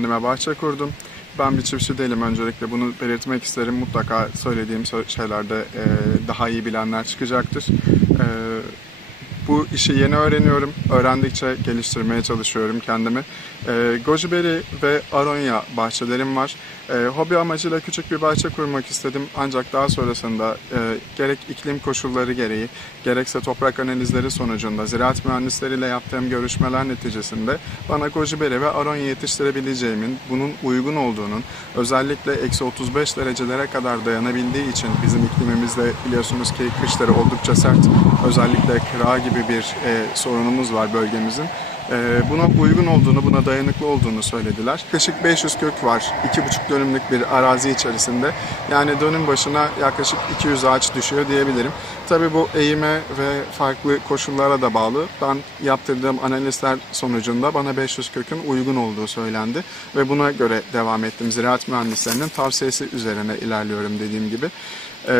kendime bahçe kurdum. Ben bir çiftçi değilim öncelikle bunu belirtmek isterim. Mutlaka söylediğim sö- şeylerde daha iyi bilenler çıkacaktır. Bu işi yeni öğreniyorum. Öğrendikçe geliştirmeye çalışıyorum kendimi. E, goji berry ve aronya bahçelerim var. E, hobi amacıyla küçük bir bahçe kurmak istedim. Ancak daha sonrasında e, gerek iklim koşulları gereği, gerekse toprak analizleri sonucunda ziraat mühendisleriyle yaptığım görüşmeler neticesinde bana goji berry ve aronya yetiştirebileceğimin, bunun uygun olduğunun, özellikle eksi 35 derecelere kadar dayanabildiği için bizim iklimimizde biliyorsunuz ki kışları oldukça sert, özellikle kıra gibi bir e, sorunumuz var bölgemizin. E, buna uygun olduğunu, buna dayanıklı olduğunu söylediler. Yaklaşık 500 kök var, 2,5 dönümlük bir arazi içerisinde. Yani dönüm başına yaklaşık 200 ağaç düşüyor diyebilirim. Tabii bu eğime ve farklı koşullara da bağlı. Ben yaptırdığım analizler sonucunda bana 500 kökün uygun olduğu söylendi. Ve buna göre devam ettim. Ziraat mühendislerinin tavsiyesi üzerine ilerliyorum dediğim gibi. Ee,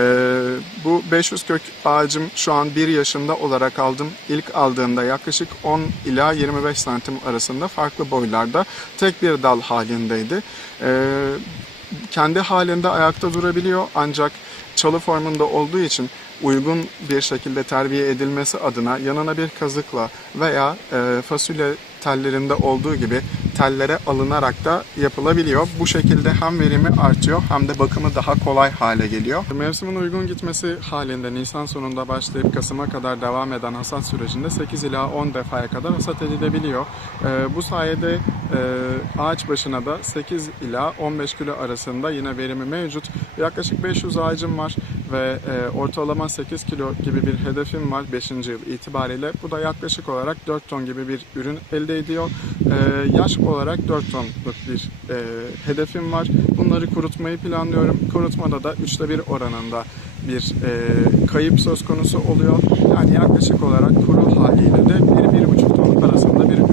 bu 500 kök ağacım şu an 1 yaşında olarak aldım. İlk aldığımda yaklaşık 10 ila 25 santim arasında farklı boylarda tek bir dal halindeydi. Ee, kendi halinde ayakta durabiliyor ancak çalı formunda olduğu için uygun bir şekilde terbiye edilmesi adına yanına bir kazıkla veya e, fasulye tellerinde olduğu gibi tellere alınarak da yapılabiliyor. Bu şekilde hem verimi artıyor hem de bakımı daha kolay hale geliyor. Mevsimin uygun gitmesi halinde Nisan sonunda başlayıp Kasım'a kadar devam eden hasat sürecinde 8 ila 10 defaya kadar hasat edilebiliyor. E, bu sayede e, ağaç başına da 8 ila 15 kilo arasında yine verimi mevcut. Yaklaşık 500 ağacım var ve e, ortalama 8 kilo gibi bir hedefim var 5. yıl itibariyle. Bu da yaklaşık olarak 4 ton gibi bir ürün elde ediyor. E, yaş olarak 4 tonluk bir e, hedefim var. Bunları kurutmayı planlıyorum. Kurutmada da 3'te 1 oranında bir e, kayıp söz konusu oluyor. Yani yaklaşık olarak kuru haliyle de 1-1,5 ton arasında bir